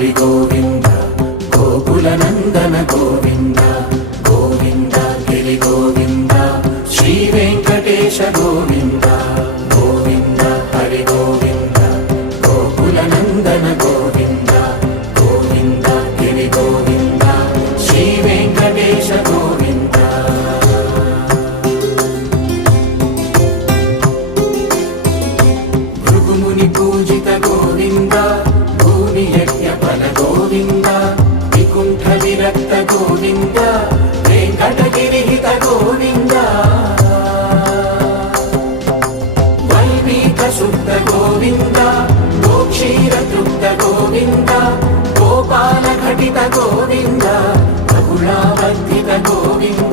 హరి గోవింద గోకుల నందన గోవింద గోవింద గిరి గోవింద శ్రీ వెంకటేశ గోవింద గోవింద హరి గోవింద గోకుల నందన గోవింద గోవింద గిరి గోవింద శ్రీ వెంకటేశ గోవింద భృగుముని పూజిత గోవింద భూమి యజ్ఞ ఫల గోవింద వికుంఠ విరక్త గోవింద వెంకటగిరిహిత గోవింద వైదిక శుద్ధ గోవింద గోక్షీర తృప్త గోవింద గోపాల ఘటిత గోవింద బహుళావర్ధిత గోవింద